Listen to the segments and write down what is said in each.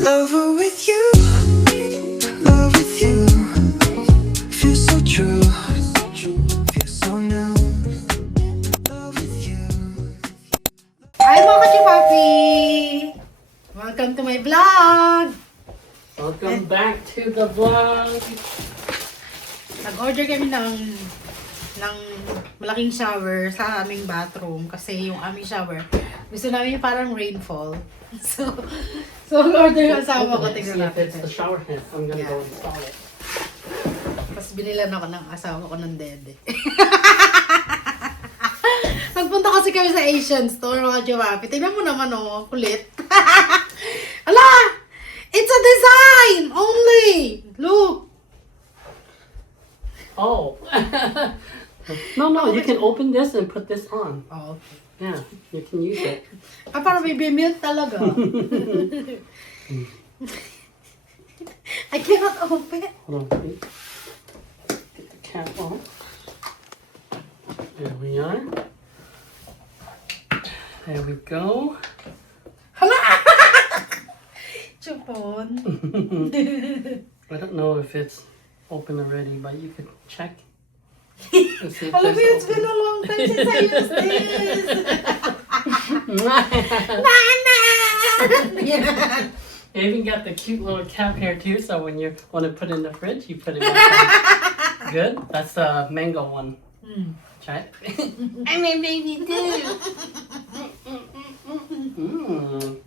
Lover with you, love with you. Feels so true, feels so new. Love with you. Hi mga kachipapi! Welcome to my vlog! Welcome back to the vlog. Nag-order kami ng malaking shower sa aming bathroom kasi yung aming shower gusto namin yung parang rainfall. So order yung asawa ko. See Tignan if it's natin. the shower head. I'm gonna Yeah. go install it. Tapos binilan ako ng asawa ko ng dede. Nagpunta kasi kami sa Asian store mga kachipapi. Tignan mo naman oh, kulit. Ala! It's a design only! Look! Oh. No, you can open this and put this on. Oh, okay. Yeah, you can use it. Ah, parang baby milk talaga. I cannot open. Hold on, wait. Get the cap off. There we are. There we go. Hala! Chupon. I don't know if it's open already, but you could check. Alam mo, it's been a long time since I used this. Yeah. You even got the cute little cap here too, so when you want to put it in the fridge, you put it back in. Good. That's the mango one. Try it. I'm a baby too. Mm.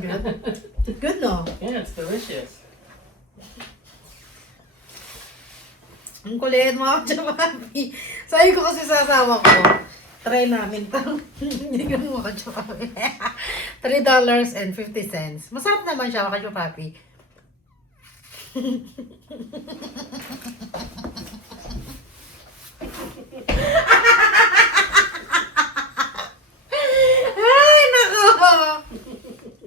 Good. Good no? Yeah, it's delicious. Ang kulit mga kachapapi. Sabi ko kasi sa asawa ko, try namin to. Hindi ko mga kachapapi. $3.50. Masarap naman siya mga kachapapi. Ay, nako!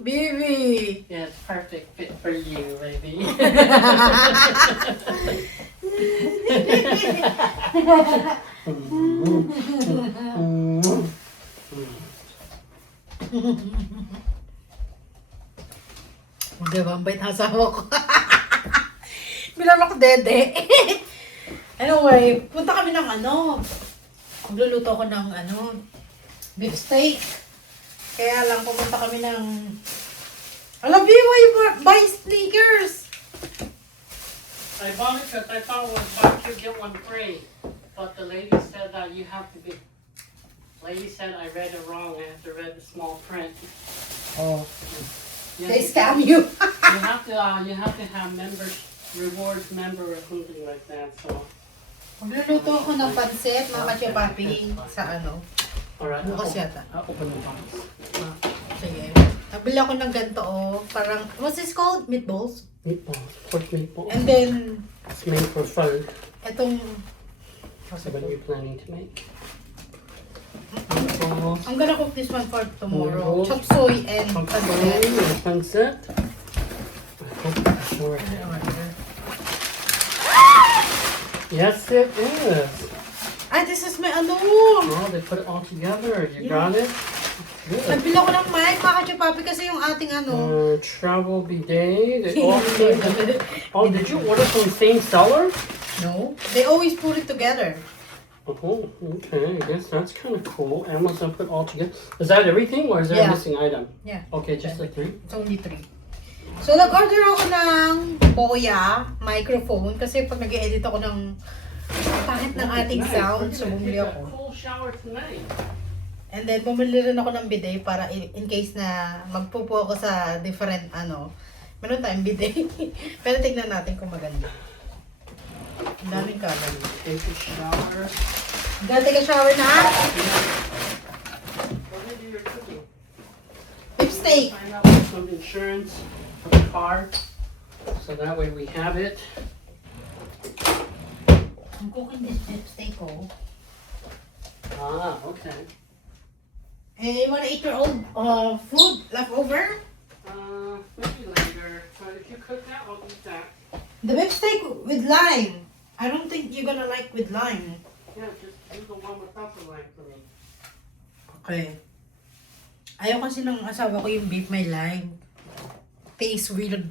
Baby! Yeah, it's perfect fit for you, baby. Diba, ang bait ng asawa ko. Bilang ako dede. Anyway, punta kami ng magluluto ko ng beef steak. Kaya lang pumunta kami ng alam mo, why you buy sneakers? I bought it because I thought it was buy two get one free, but the lady said that you have to be. Lady said I read it wrong. I have to read the small print. Oh, You they have to- scam you. You have to have members rewards member or something like that. So. Magluluto ako ng pansit, mga kachipapi, sa Alright. bukas yata. I'll open the box. Ah, sige. Nabili ako ng ganito, parang, what's this called? Meatballs. Meatballs, pork meatballs. And then, It's made for fun. etong, So what are you planning to make? Meatballs. I'm gonna cook this one for tomorrow. Meatballs. Chop suey and Chop pansit. suey and pancit. I hope that's sure. Yes, it is. Ay, this is my Oh, they put it all together. You got it? Good. Nabili ako ng mic, mga kachipapi, kasi yung ating Travel bidet. Oh, did you order from the same seller? No. They always put it together. Oh, okay. I guess that's kind of cool. Amazon put all together. Is that everything, or is there Yeah. a missing item? Yeah. Okay, just like three. It's only 3. So, nag-order ako ng Boya microphone kasi pag nag-edit ako ng pangit ng ating Nice. sound, We're so gonna bumili take a ako. cool shower tonight. And then, bumili rin ako ng bidet para in case na magpupo ako sa different, meron tayong bidet. Pero tignan natin kung maganda. Ang daming kalan. Take a shower. Gotta take a shower na. What do you do your cooking? Beef steak. Sign up for some insurance for the car, so that way we have it. I'm cooking this beef steak, Ah, okay. And you wanna eat your own food leftover? Maybe later. But if you cook that, I'll eat that. The beef steak with lime. I don't think you're gonna like with lime. Yeah, just do the one without the lime for me. Okay. Ayaw kasi ng asawa ko yung beef may lime. taste weirdo.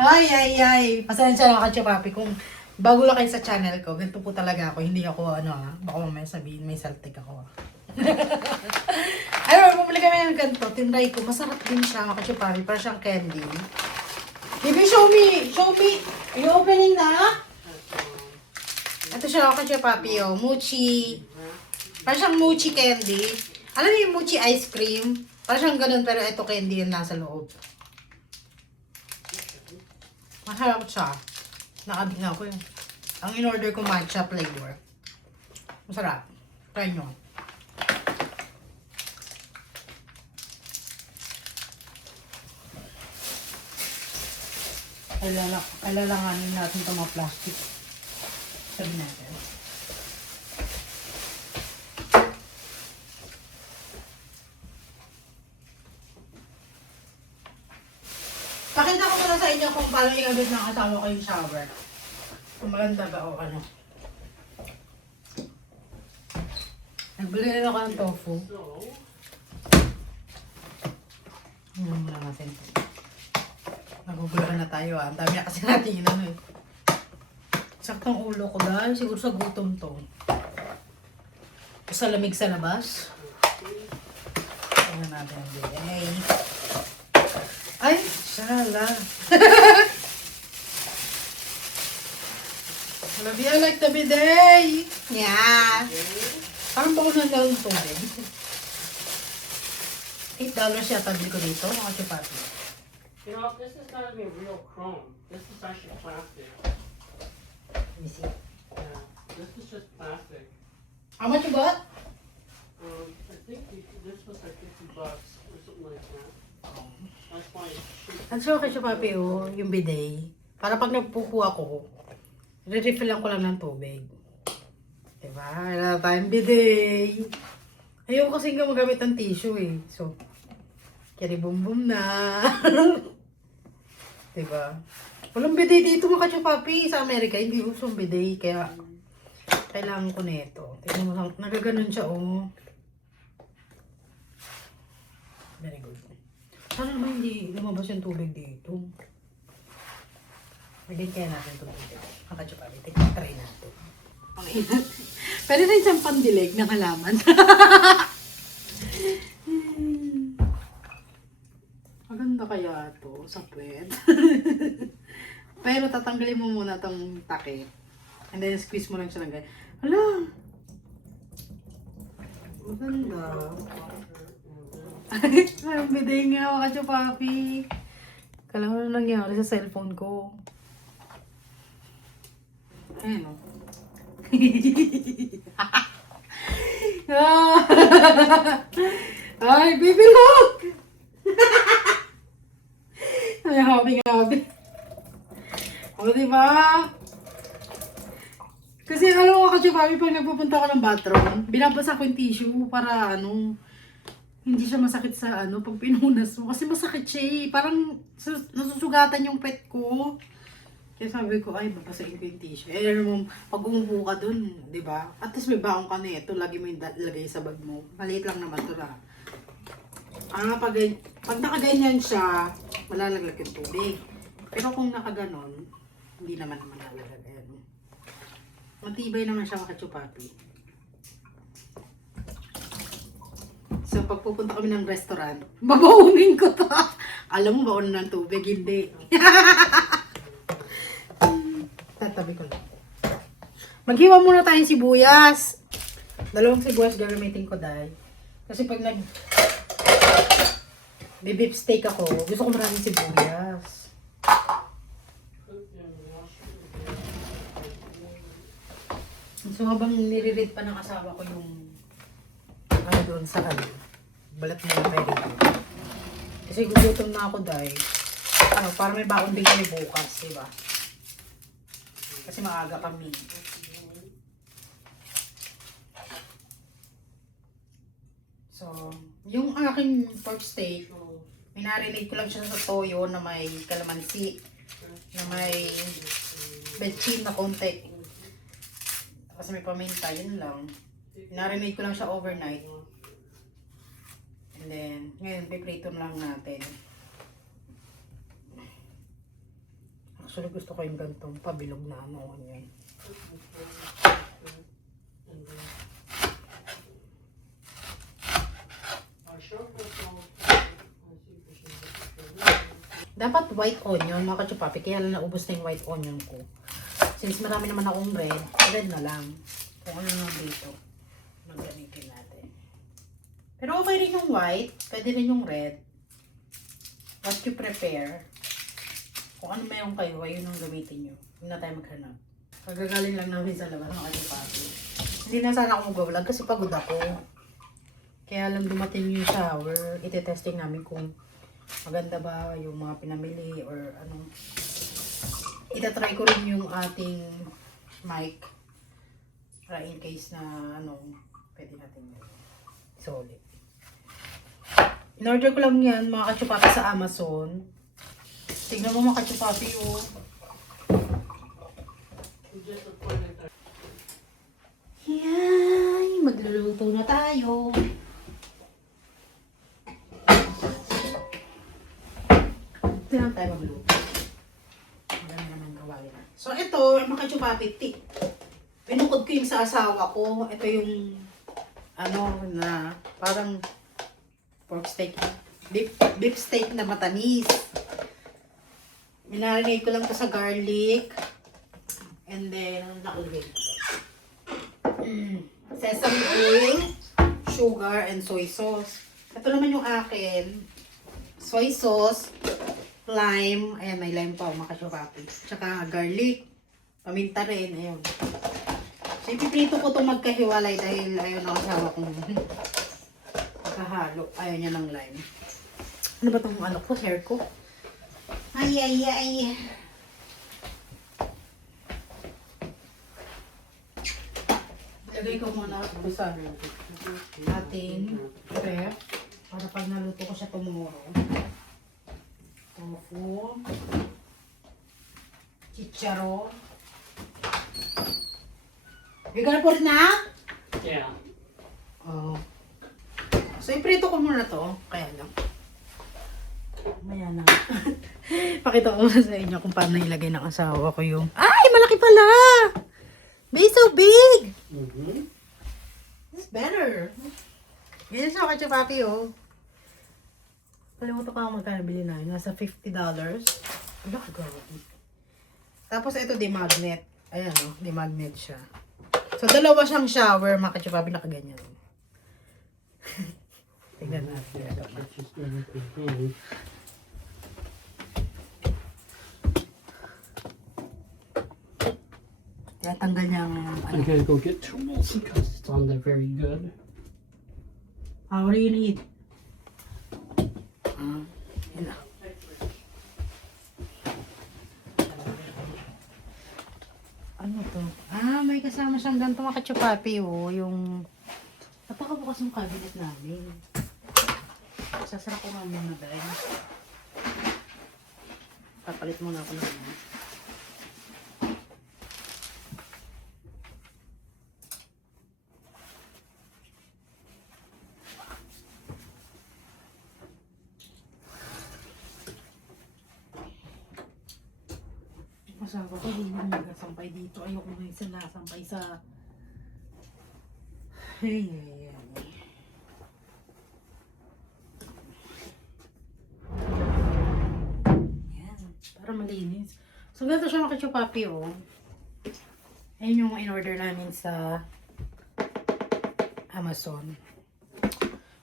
Ay. Pasensya na Kacho Papi kung bago lang kayo sa channel ko. Ganito po talaga ako. Hindi ako baka mamaya sabihin may saltik ako. Ayun, bumili kami ng ganito. Tinry ko. Masarap din siya Kacho Papi. Para siyang candy. Baby, show me. Are you opening na? Ito siya Kacho Papi. Oh. Mochi. Para siyang mochi candy. Alam mo yung mochi ice cream? Para siyang ganun pero ito candy yung nasa loob. Masarap siya. Nakabig na ako yun. Ang in-order ko matcha flavor. Masarap. Try nyo. Kailanganin natin itong mga plastic. Sabi natin. Pakita ko muna sa inyo kung paano i-abit ng asawa ko yung shower. Kung maganda ba o ano. Nagbili rin ako ng tofu. Ano muna natin. Naguguluhan na tayo ah. Ang dami na kasi natin inano eh. Saktong ulo ko dahil siguro sa gutom to. Sa lamig sa labas. Tingnan natin ang biday. Ay! Shala! Love you, I like the bidet! Yeah! Parang bako na lang tubig. $8 yata bili ko dito, mga chupati. You know, this is not even real chrome. This is actually plastic. Let me see. Yeah, this is just plastic. How much you bought? I think this was like $50 or something like that. That's why it's cheap. Ang so kay Papi, oh, yung bidet. Para pag nagpupo ako, re-refillan ko lang ng tubig. Diba? Wala tayong bidet. Ayoko kasi nga magamit ng tissue eh. So, kiri bum bum na. Diba? Walang bidet dito mga Papi. Sa Amerika, hindi uso ang bidet. Kaya, kailangan ko nito. Tignan mo, nagaganon siya, oh. Very good. Sana naman hindi lumabas yung tubig dito. Lagyan kaya natin tubig. Makachupabi. Try natin. Okay. Pwede rin siyang pandilig ng halaman. Maganda kaya ito sa puwet. Pero tatanggalin mo muna itong takip. And then squeeze mo lang siya ng ganyan. Hala! Maganda. Parang biday nga mga Papi. Kala mo na nangyari sa cellphone ko. Ayan o. Ay, baby look! Ay, happy. O, diba? Kasi alam mo Papi, pag nagpupunta ako ng bathroom, binabasa ko yung tissue para hindi siya masakit sa pag pinunas mo. Kasi masakit siya eh. Parang nasusugatan yung pet ko. Kaya sabi ko, ay, babasahin ko yung tissue. Eh, alam mo, pag umupo ka dun, di ba? At least may baong ka na ito. Lagi mo yung lagay sa bag mo. Maliit lang naman ito na. Pag nakaganyan siya, malalaglag yung tubig. Pero kung nakaganon, hindi naman malalaglag. Ayan. Matibay naman siya mga Papi. So, pag pupunta kami ng restaurant, babaunin ko to. Alam mo, baon ng tubig, hindi. Tatabi ko lang. Maghiwa muna tayong sibuyas. 2 sibuyas gagamitin ko dahil. Kasi pag beef steak ako, gusto ko maraming sibuyas. So, habang nire-read pa ng asawa ko yung doon sa balat na ready ko. Kasi gugutom na ako dahil para may baon din kami bukas, diba? Kasi maaga kami. So, yung aking pork steak, minarinate ko lang siya sa toyo na may kalamansi, na may betchin na konti. Kasi may paminta, yun lang. Minarinate ko lang siya overnight. And then, ngayon, piprito lang natin. Actually, gusto ko yung gantong pabilog na ano onion. Dapat white onion, mga kachupapi. Kaya lang naubos na yung white onion ko. Since marami naman akong red na lang. Kung ano lang dito. Magamitin natin. Pero okay rin yung white. Pwede rin yung red. What you prepare. Kung ano mayroon kayo, ayun ang gamitin nyo. Hindi na tayo maghanap. Pagagaling lang namin sa labas, mga kachupapi. Hindi na sana ako mag-vlog kasi pagod ako. Kaya lang dumating yung shower. Ite-testing namin kung maganda ba yung mga pinamili or ano. Itatry ko rin yung ating mic para in case na ano, pwede natin solid. In-order ko lang yan mga kachupapi sa Amazon. Tignan mo mga kachupapi oh. Yan, magluluto na tayo. Ito lang tayo magluto. Maganda naman gawain na. So, ito, mga kachupapi, pinukod ko yung sa asawa ko. Ito yung, ano, na, parang pork steak. Beef steak na matamis. Minarinate ko lang to sa garlic. And then, ang nakulagay ko. Sesame oil, sugar, and soy sauce. Ito naman yung akin. Soy sauce, lime, ayan may lime pa mga kachupapi. Tsaka garlic, paminta rin, ayun. So ipiprito ko itong magkahiwalay dahil ayun ang asawa kong magkahalo. Ayaw niya ng lime. Ano ba itong ano ko, hair ko? Ay. Lagay ko muna sa ating prep para pag naluto ko siya tomorrow. Tofu, chicharon. You gonna put it na? Yeah. Oh. So, iprito ko muna to. Kaya lang. Maya lang. Pakita ko sa inyo kung paano ilagay ng asawa ko yung... Ay! Malaki pala! Be so big! This is better. Ganyan siya kachupapi oh. Kalimutan ko ang magkano bili na. Nasa $50. Wala ka gawin. Tapos ito demagnet. Ayan oh, demagnet siya. So dalawa siyang shower, mga kachupapi nakaganyan. Tignan natin. Tanggal niya ang ano. I'm gonna go get tools because it's on there very good. What do you need? Yun na. Ano to? May kasama siyang ganito mga kachupapi oh. Yung napakabukas yung cabinet namin. Sasara ko nga muna dahil. Papalit muna ako naman. Masawa ko, hindi mo nagasampay dito. Ayoko na yung nasampay sa... Ay. Yan. Para malinis. So, ganito siya mga kachupapi, oh. Ayun yung in-order namin sa Amazon.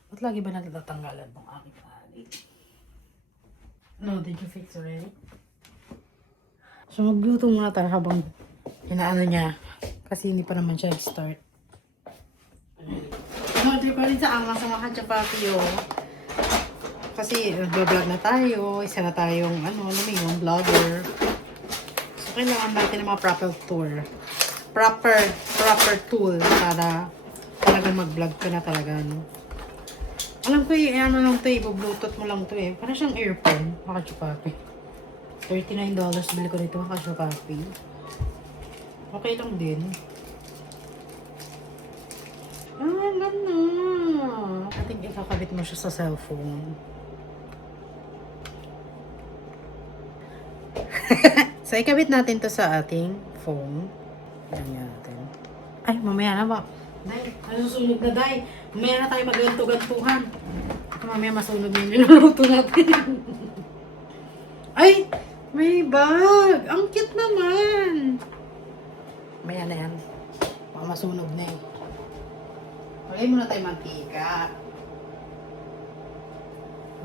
Ba't lagi ba natatanggalan ng aking pari? No, did you fix already? So, magluto muna tayo habang inaano niya. Kasi hindi pa naman siya start. Order ko rin sa Amazon mga kachupapi, oh. Kasi nag-vlog na tayo. Isa na tayong, ano mo yun, vlogger. So, kailangan natin ng mga proper tool para talaga mag-vlog ka na talaga, no? Alam ko ano lang to, i-bluetooth mo lang to eh. Parang siyang earphone, mga kachupapi. $39 bili ko nito mga kachupapi. Okay lang din. Ganda. Ating Kakabit mo siya sa cellphone. So, ikabit natin to sa ating phone. Ganyan natin. Ay, mamaya na ba? Day, nasusunog na, Day. Mamaya na tayo magganto-gantuhan. Mamaya masunog na yung niluluto natin. Ay, may bag. Ang cute naman. Mamaya na yan. Baka masunog na eh. Lagay muna tayo mantika.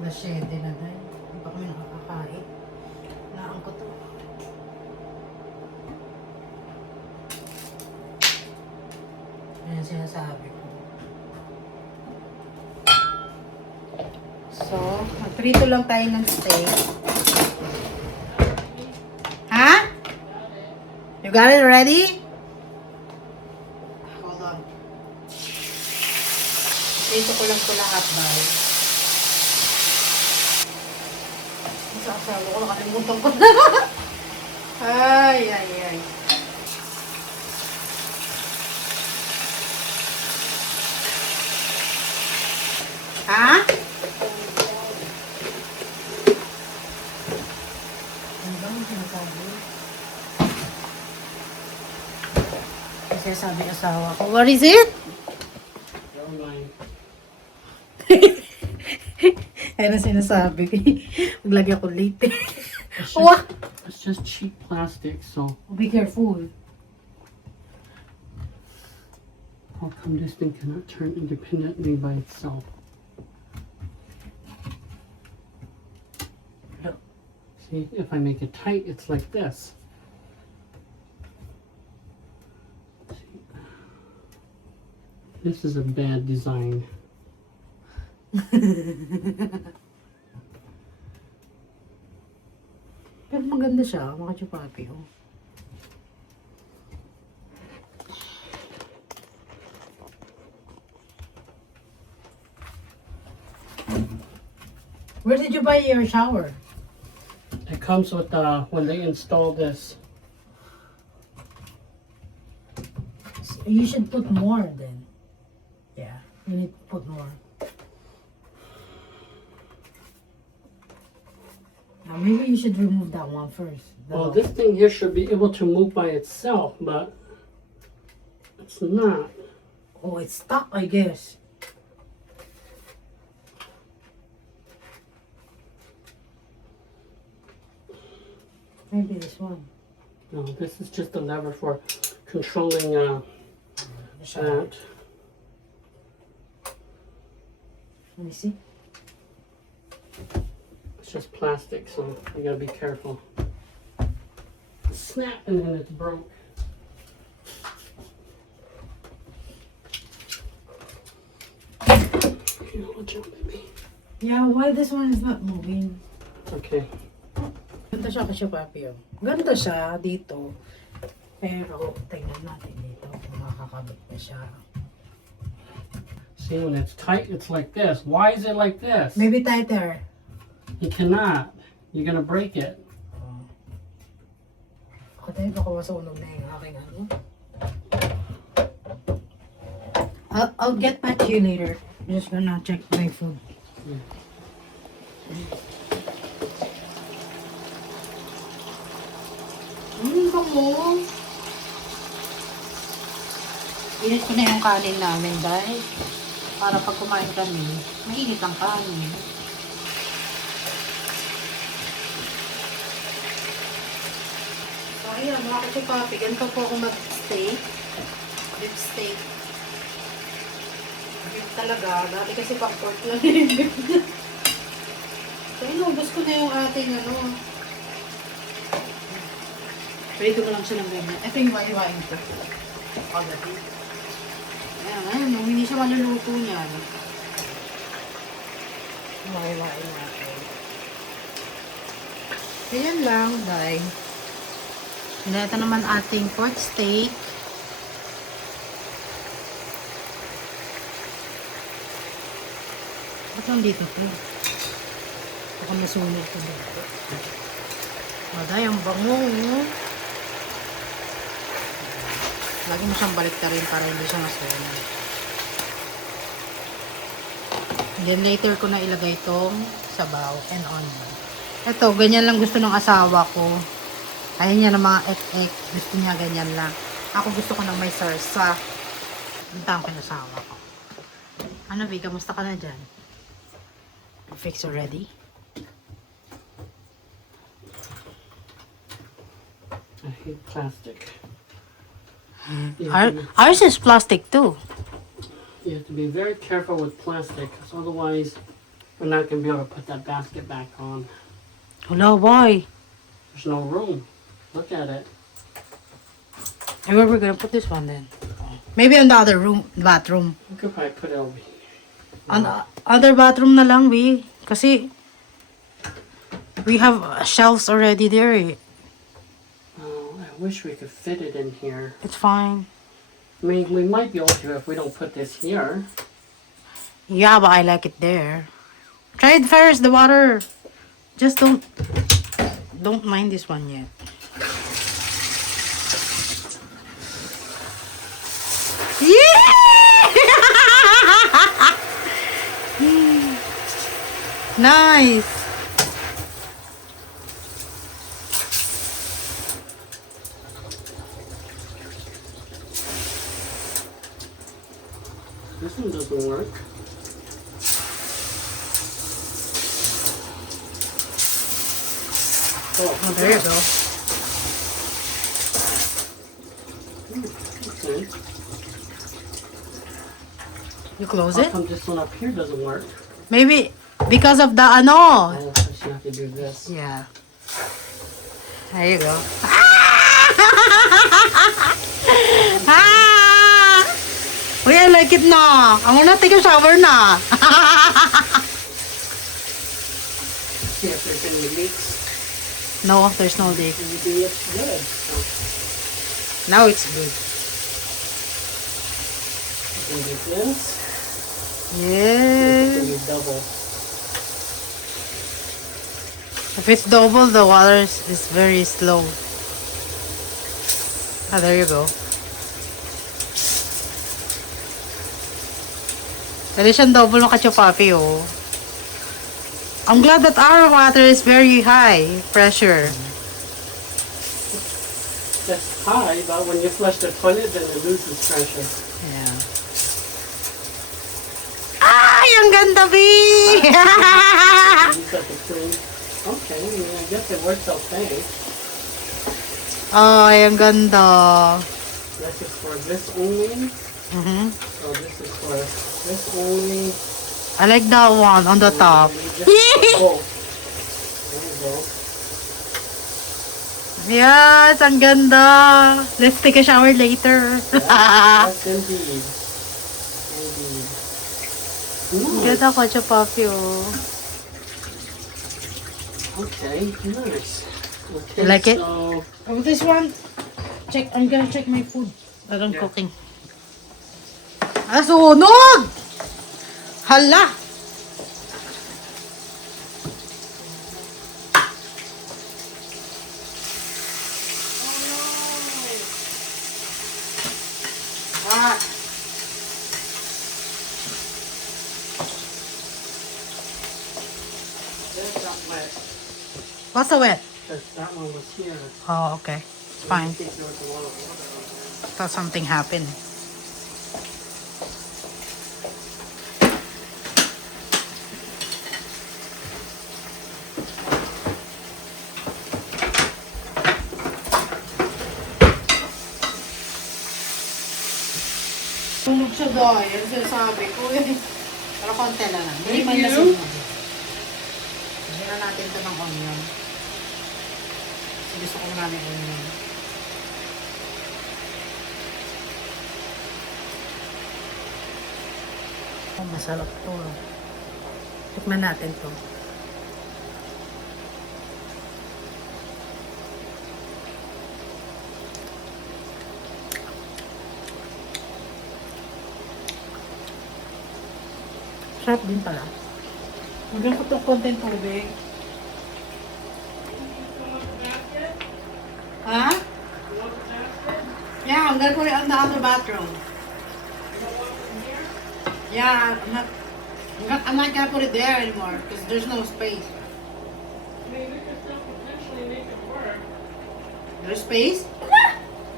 Nasyede na, Day. Hindi pa kami nakakakain. Naan ko to. Ayan sinasabi ko. So, magprito lang tayo ng steak. Ha? You got it already? Hold on. Prito ko lang ito lahat, bye. Sa asawa ko, nakalimutan ko na. Ay, ay, ay. Ha? Ano ba ang sinasabi? Kasi sabi asawa ko, what is it? Never mind. Ayun ang sinasabi ko. Maglagay ako late. It's Wah! it's just cheap plastic, so Be careful. how come this thing cannot turn independently by itself? See, if I make it tight, it's like this. See? This is a bad design. Pero maganda siya, mga chupapi. Oh. Where did you buy your shower? It comes with when they install this. You should put more then. Yeah, you need to put more. Now maybe you should remove that one first. Well, this thing here should be able to move by itself, but it's not. Oh, it's stuck, I guess. Maybe this one. No, this is just a lever for controlling The shower. that. Let me see. It's just plastic, so you gotta be careful. Snap, and then it's broke. Here, watch out, baby. Yeah, why this one is not moving? Okay. Ganda siya kasi papi oh. Ganda siya dito. Pero tingnan natin dito kung makakabit na siya. See, when it's tight, it's like this. Why is it like this? Maybe tighter. You cannot. You're gonna break it. Ako tayo baka masunog na yung aking ano. I'll get back to you later. I'm just gonna check my food. Bango. Init ko na yung kanin namin dahil para pag kumain kami, mainit ang kanin. So ayan, mga kachupapi, ganito po ako mag-steak. Beef steak. Beef talaga. Dati kasi pang pork lang yung beef niya. So inubos ko na yung ating ano. Prito ko lang siya ng ganyan. Ito yung wain ko. Pagdating. Ayan, hindi siya maluluto niyan. Wain natin. Ayan lang, dahil. Ito naman ating pork steak. Ba't nandito ito? Baka masunog ko dito. Maday, ang bango. Lagi mo siyang balik rin para hindi siya masunog. Then later ko na ilagay itong sabaw and onion. Ito, ganyan lang gusto ng asawa ko. Ayaw niya ng mga ek-ek. Gusto niya ganyan lang. Ako gusto ko ng may sarsa. Punta ko yung asawa ko. Ano, Vi? Kamusta ka na dyan? Fix already? I hate plastic. Ours is plastic too. You have to be very careful with plastic, because otherwise we're not going to be able to put that basket back on. Hello, boy. There's no room. Look at it. And where we're gonna put this one then? Maybe in the other room, bathroom. We could probably put it over here. On the other bathroom na lang, we. Kasi we have shelves already there. Eh. Oh, I wish we could fit it in here. It's fine. I mean, we might be able to if we don't put this here. Yeah, but I like it there. Try it first, the water. Just don't mind this one yet. Yeah! Nice. This one doesn't work. Oh, there you go. Okay. You close How it? come this one up here doesn't work? Maybe because of the ano. Oh, I should have to do this. Yeah. There you go. Ah! Uy, I like it na. I wanna take a shower na. See if there's any leaks. No, there's no leak. Maybe it's good. So Now it's good. you can do this. Yes. Can you double? If it's double, the water is very slow. Ah, there you go. Dali siyang double ng kachupapi, oh. I'm glad that our water is very high pressure. That's high, but when you flush the toilet, then it loses pressure. Yeah. Ay, ang ganda, B! You got the clean. Okay, I mean, I guess it works okay. Ay, ang ganda. This is for this only. Mhm. So this is for this only. I like that one on the top. Oh, there you go. Yes, ang ganda. Let's take a shower later. Yes, indeed. Indeed. Nice. Ganda kachupapi, oh. Okay, nice. Okay, You like it? so Oh, this one. Check. I'm gonna check my food that I'm Yeah. cooking. Sunog! Hala! Ah. this not wet. What's the wet? Because that one was here. Oh, okay. It's fine. I think there was a lot of water on there. Thought something happened. Sunog siya dahil. Yan sinasabi ko eh. Pero konti lang. Hindi man na sunog. Hindi na natin ito ng onion. Kasi gusto ko marami onion. Oh, masarap to. Tikman natin to. Sarap din pala. Magyan ko itong konting tubig. Ha? Yeah, I'm gonna put it on the other bathroom. Yeah, I'm not... I'm not gonna put it there anymore because there's no space. I mean, we could still potentially make it work. There's space?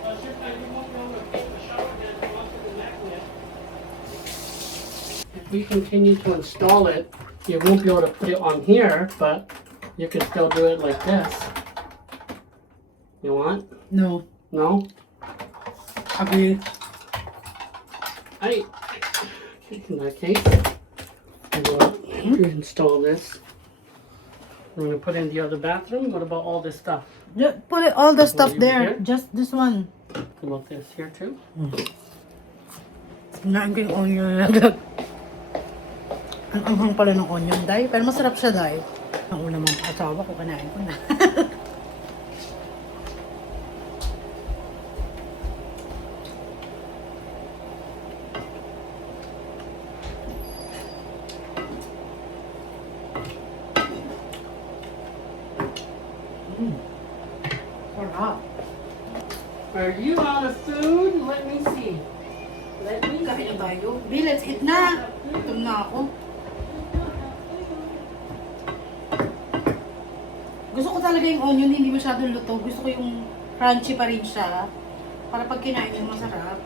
But you won't be able to take the shower head onto the magnet. If we continue to install it, you won't be able to put it on here, but you can still do it like this. You want? No. No? Abi. I, in that case, you install this. I'm gonna put in the other bathroom. What about all this stuff? Just put it, all the stuff leave it there. here? Just this one. What about this here too? Kinain ko yung onion. Ang anghang pala ng onion, Day. Pero masarap siya, Day. Ang una mong asawa ko, kanain ko na. Sarap. Are you out of food? Let me see. Let me Kain see. na tayo. Bi, let's eat na. Gutom na ako. Gusto ko talaga yung onion, hindi masyadong luto. Gusto ko yung crunchy pa rin siya. Para pag kinain yung masarap.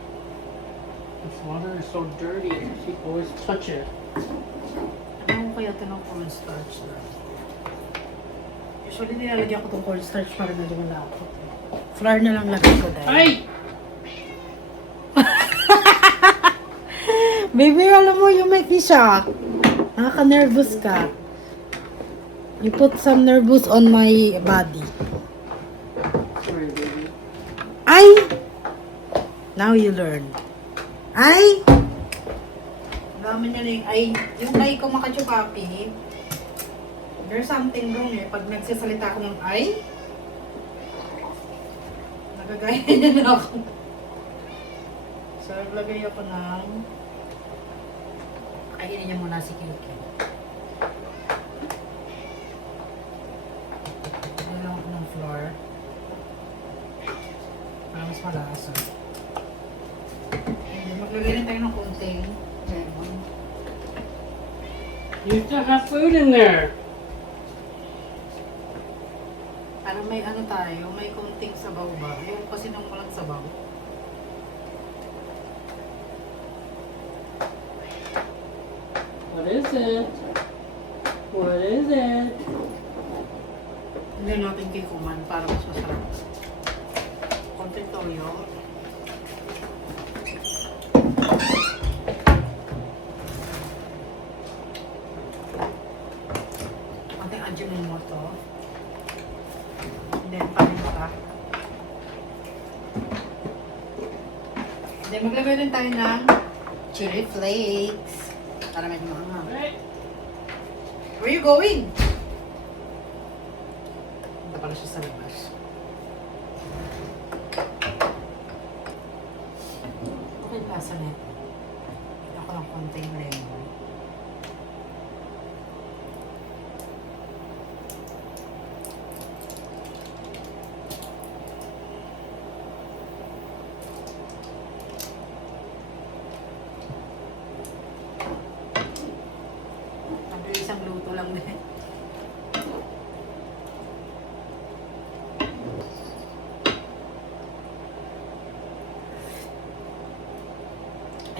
This water is so dirty. She always touch it. Ano ko kaya ito ng cornstarch na? Usually nilalagyan ko itong cornstarch para medyo malapot. Flour na lang lagay ko dahil. Ay! Baby, alam mo, you make me shock. Nakaka-nervous ka. You put some nervous on my body. Sorry, baby. Ay! Now you learn. Ay! Dami niya na yung ay. Yung ay ko makachupapi. There's something wrong eh. Pag nagsasalita ako ng ay, nagagaya niya na ako. So, naglagay ako ng kainin niya muna si Kiki. Lagyan lang ako ng flour. Para mas malasa. And then, maglagay rin tayo ng konting lemon. You still have food in there. Para may ano tayo, may konting sabaw ba? Ayun kasi nang walang sabaw. What is it? What is it? Hindi natin kikuman para mas masarap. Konting toyo. Konting Ajinomoto. And then paminta. And then maglagay rin tayo ng chili flakes. Para medyo maanghang. Right? Where you going? Punta pala siya sa labas. Okay, lasa na ito. Ito ako ng konting lemon. Isang luto lang din.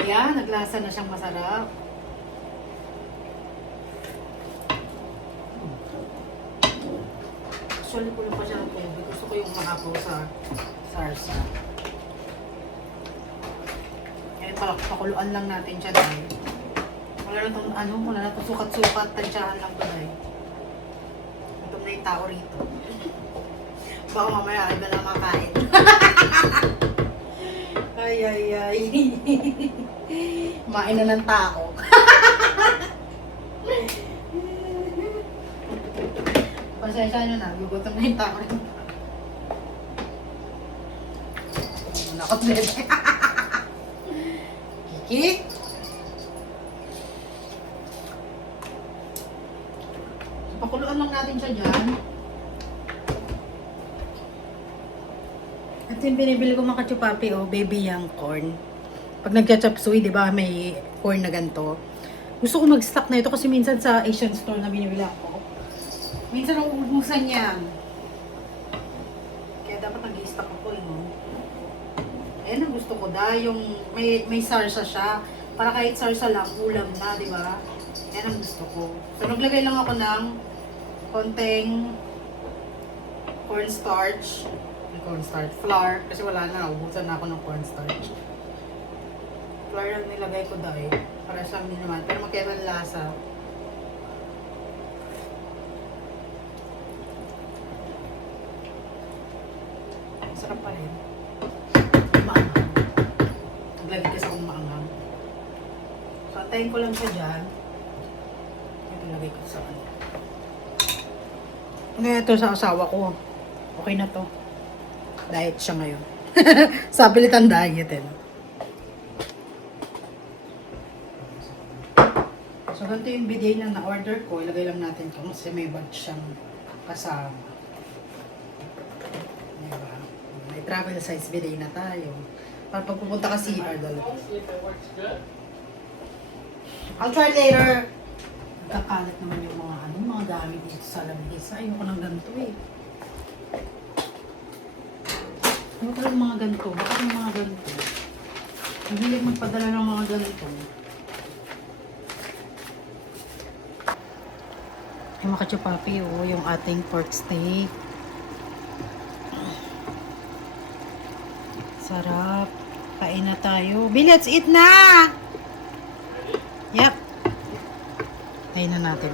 Ayan, naglasa na siyang masarap. Actually, kulang pa siya ng tubig. Gusto ko yung mahapaw sa sarsa. Ngayon, pakuluan lang natin siya dahil wala na itong ano, wala na itong sukat-sukat, tansyahan lang to dahil. Gutom na yung tao rito. Baka mamaya iba na makain. Ay, ay, ay. Main na ng tao. Pasensya nyo na, gugutom na yung tao rin. Muna ako bebe. Kiki? Pakuluan lang natin siya dyan. At yung binibili ko mga kachupapi, oh, baby young corn. Pag nagka-chop suey, di ba, may corn na ganito. Gusto ko mag-stock na ito kasi minsan sa Asian store na binibili ako. Minsan nauubusan yan. Kaya dapat nag-i-stock ako eh. No? Ayan ang gusto ko yung may sarsa siya. Para kahit sarsa lang, ulam na, di ba? Yan ang gusto ko. So, naglagay lang ako ng konting cornstarch. Flour. Kasi wala na, naubusan na ako ng cornstarch. Flour lang nilagay ko dahil. Para siyang din naman. Pero magkaiba ang lasa. Sarap pa rin. Maangang. Naglagay kasi akong maangang. So, antayin ko lang siya dyan. Ito lagay ko sa kanya. Ngayon ito sa asawa ko. Okay na to. Diet siya ngayon. Sa pilitan diet eh. So, ganito yung bidet na na-order ko. Ilagay lang natin ito kasi may bag siyang kasama. Diba? May travel size bidet na tayo. Para pag pupunta ka CR, dalawa. See if it works good. I'll try later. Nagkakalat naman yung mga gamit dito sa lamesa. Ayoko ng ganito eh. Ayoko lang mga ganito. Bakit yung mga ganito? Mahilig magpadala ng mga ganito. Yung makachupapi yung ating pork steak. Sarap. Kain na tayo. Billy, let's eat na! Yep. Kain na natin.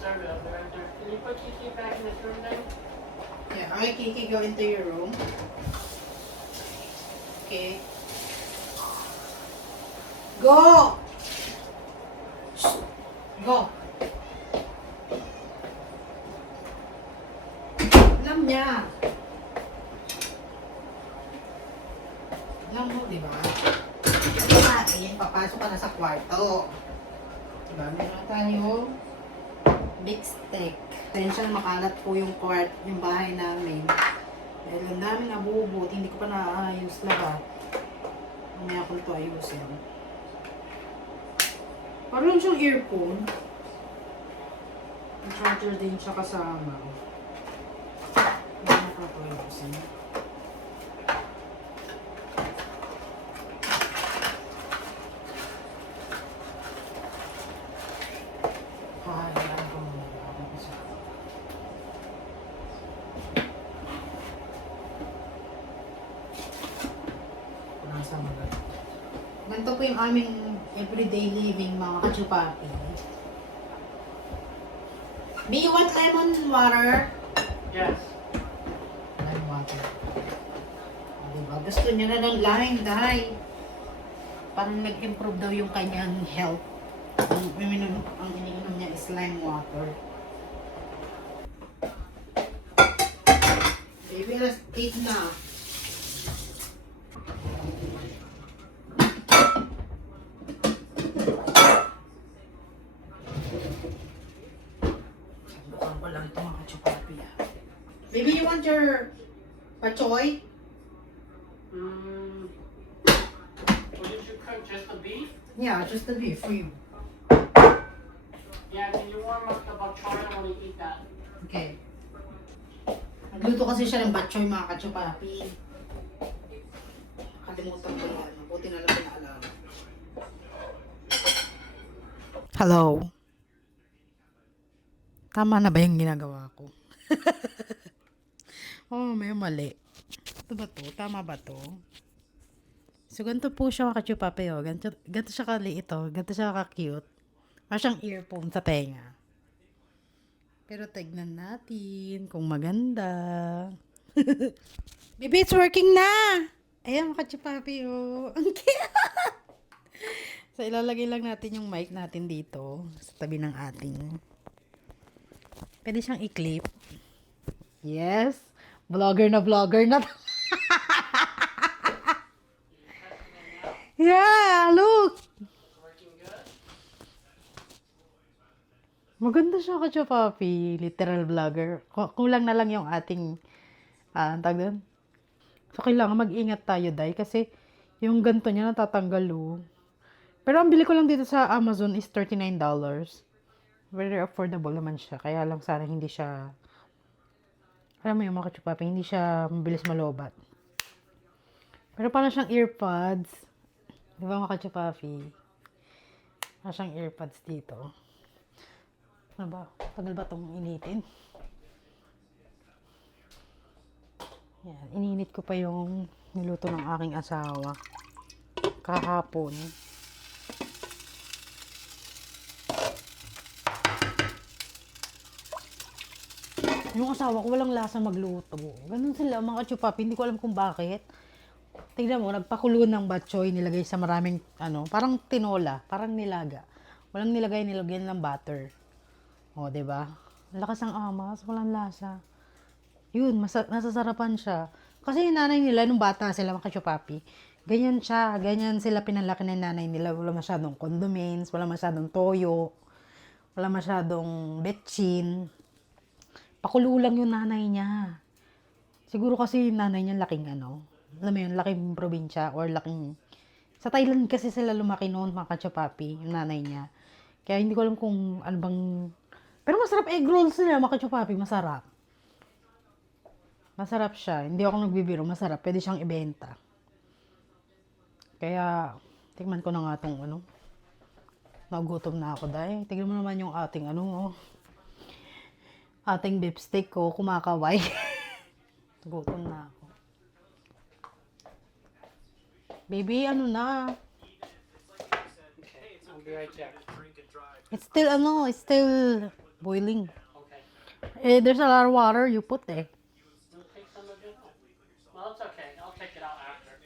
Serve it up there, right there. Can you put Kiki back in this room then? Yeah, okay, Kiki, go into your room. Okay. Go! Shh. Go! Alam niya. Alam mo, di ba? Ito natin, papasok ka na sa kwarto. Diba? Meron tayo big stick. Tension, makalat po yung bahay namin. Dahil ang daming nabubot, hindi ko pa naayos lahat. Mamaya ko ito ayusin. Parang siyang earphone. May charger din siya kasama. Mamaya ko ito ayusin. Ganito po yung aming everyday living, mga kachupapi. Do you want lemon water? Yes. Lemon water. Diba? Gusto niya na ng lime, dahil parang nag-improve daw yung kanyang health. Ang iniinom niya is lime water. Baby, let's eat na. Bukan ko lang ito mga kachupapi. Baby, you want your pachoy? What did you cook? Just the beef? Yeah, just the beef for you. Yeah, can you warm up the bok choy? I want to eat that. Okay. Nagluto kasi siya ng batchoy mga kachupapi. Kalimutan ko yan. Mabuti na lang pinaalala. Hello. Tama na ba yung ginagawa ko? Oh, may mali. Ito ba to? Tama ba to? So, ganito po siya mga kachupapi. Oh. Ganito siya kaliit. Ganito siya ka-cute. Parang siyang earphone sa tenga. Pero tignan natin kung maganda. Baby, it's working na! Ayan, mga kachupapi. Oh. Ang cute! So, ilalagay lang natin yung mic natin dito sa tabi ng ating. Pwede siyang i-clip. Yes. Vlogger na. Yeah, look. Working good? Maganda siya ka Papi. Literal vlogger. Kulang na lang yung ating, ang tawag doon? So, kailangan mag-ingat tayo, Day. Kasi, yung ganito niya natatanggal, oh. Pero ang bili ko lang dito sa Amazon is $39. Very affordable naman siya. Kaya lang sana hindi siya, alam mo yung mga kachupapi, hindi siya mabilis malobat. Pero parang siyang earpods. Di ba mga kachupapi? Parang siyang earpods dito. Ano ba? Tagal ba itong initin? Yan. Ininit ko pa yung niluto ng aking asawa. Kahapon. Yung asawa ko walang lasa magluto. Ganun sila mga kachupapi. Hindi ko alam kung bakit. Tignan mo, nagpakulo ng batchoy, nilagay sa maraming, parang tinola, parang nilaga. Walang nilagyan ng butter. O, ba? Diba? Lakas ang amas, walang lasa. Yun, nasasarapan siya. Kasi yung nanay nila, nung bata sila, mga kachupapi, ganyan siya, ganyan sila pinalaki ng nanay nila. Wala masyadong condiments, wala masyadong toyo, wala masyadong betchin. Pakulo lang yung nanay niya. Siguro kasi yung nanay niya laking alam mo yun, laking probinsya or laking... Sa Thailand kasi sila lumaki noon, mga kachupapi, yung nanay niya. Kaya hindi ko alam kung ano bang... Pero masarap egg rolls nila, mga kachupapi, masarap. Masarap siya. Hindi ako nagbibiro, masarap. Pwede siyang ibenta. Kaya, tingnan ko na nga itong Nagutom na ako, dahil. Tingnan mo naman yung ating ating beef steak ko, kumakaway. Gutom na ako. Baby, na? I'll be right there. It's still boiling. Okay. There's a lot of water you put there. You'll take some of it? Well, it's okay. I'll take it out after.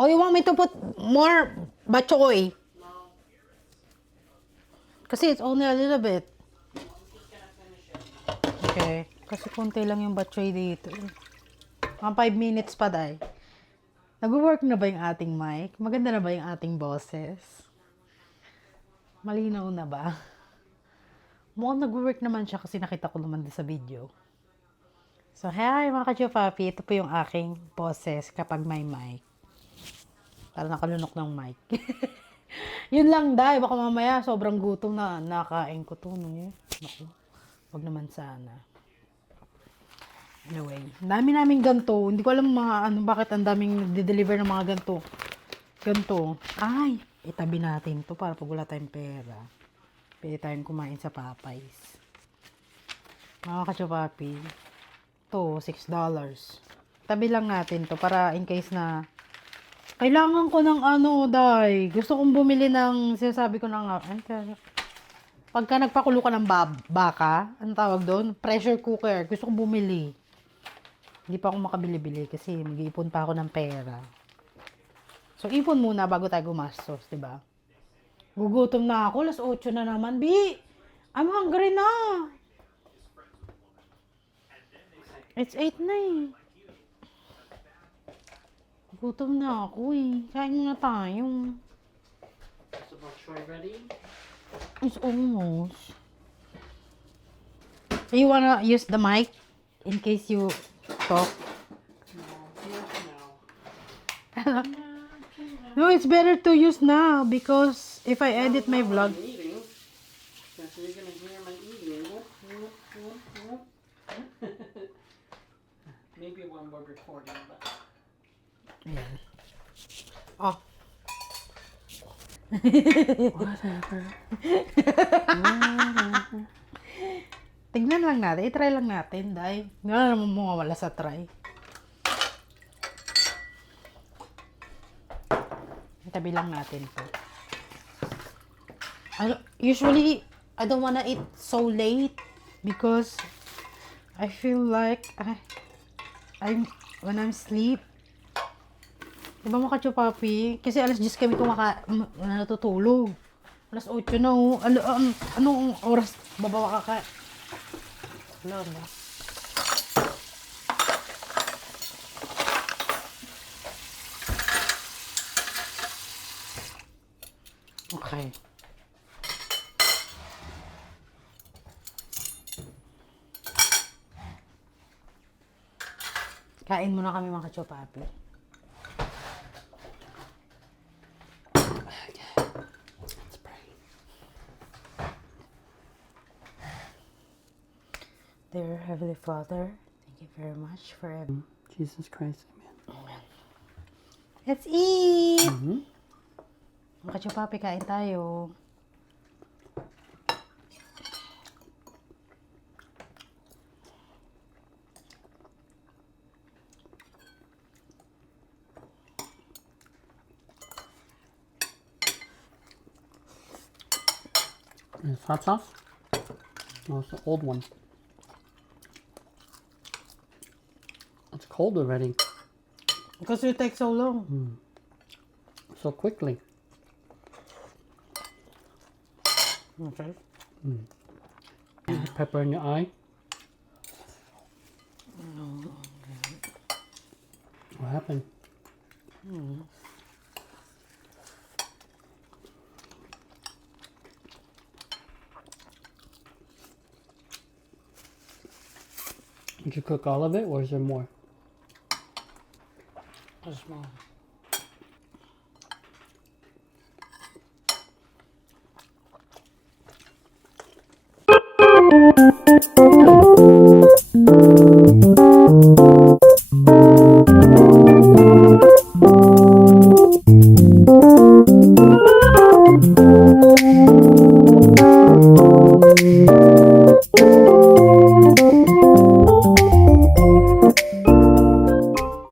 Oh, you want me to put more bachoy? No, Kasi it's only a little bit. I'm just gonna finish it. Okay. Kasi konti lang yung bachoy dito. Mga 5 minutes pa, day. Nag-work na ba yung ating mic? Maganda na ba yung ating boses? Malinaw na ba? Mukhang nag-work naman siya kasi nakita ko naman din sa video. So, hi mga kachupapi. Ito po yung aking boses kapag may mic. Para nakalunok ng mic. Yun lang, day. Baka mamaya sobrang gutom na nakain ko to. No? Naku, wag naman sana. Anyway, dami naming ganto. Hindi ko alam bakit ang daming nagde-deliver ng mga ganto. Ganto. Ay, itabi natin to para pag wala tayong pera. Pwede tayong kumain sa Popeyes. Mga kachupapi, to $6. Tabi lang natin to para in case na kailangan ko ng day. Gusto kong bumili ng, sinasabi ko na nga, pagka nagpakulo ka ng baka, ano tawag doon? Pressure cooker. Gusto kong bumili. Hindi pa ako makabili-bili kasi mag-iipon pa ako ng pera. So, ipon muna bago tayo gumastos, diba? Gugutom na ako. 8:00 na naman. I'm hungry na. It's 8 na eh. Gutom na ako eh. Kain muna tayo. Is the butchoy ready? It's almost. You wanna use the mic in case you talk? No. No, it's better to use now because if I edit my vlog. I'm eating. So you're gonna hear my eating. Maybe when we're recording, but Ayan. Oh. whatever. Tignan lang natin. I-try lang natin, dahil. Hindi na naman mawawala sa try. Tabi lang natin to. Usually, I don't wanna eat so late because I feel like when I'm sleep. Diba mga kachupapi? Kasi alas 10 kami natutulog. Alas 8 na oh. Anong oras babawa ka? Wala na. Okay. Kain muna kami mga kachopapi. Let's pray. Dear Heavenly Father, thank you very much for everything. Jesus Christ, amen. Let's eat! Mm-hmm. Mga kachopapi, kain tayo. Is hot sauce? No, it's the old one. It's cold already. Because you take so long. So quickly. Okay. Pepper in your eye. What happened? Did you cook all of it or is there more? Just more.